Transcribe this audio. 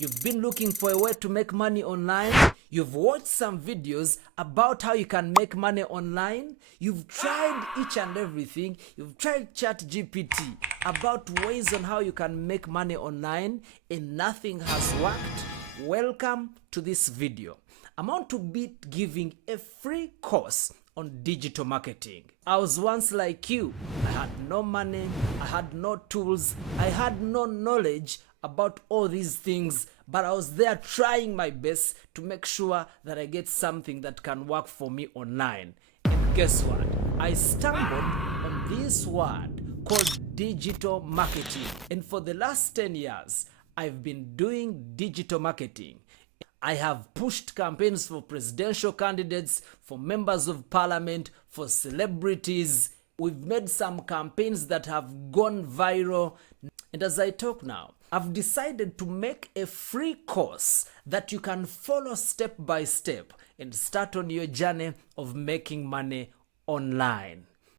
You've been looking for a way to make money online. You've watched some videos about how you can make money online. You've tried each and everything. You've tried ChatGPT about ways on how you can make money online and nothing has worked. Welcome to this video. I'm going to be giving a free course on digital marketing. I was once like you. I had no money, I had no tools, I had no knowledge about all these things, but I was there trying my best to make sure that I get something that can work for me online. And guess what? I stumbled on this word called digital marketing. And for the last 10 years, I've been doing digital marketing. I have pushed campaigns for presidential candidates, for members of parliament, for celebrities. We've made some campaigns that have gone viral. And as I talk now, I've decided to make a free course that you can follow step by step and start on your journey of making money online.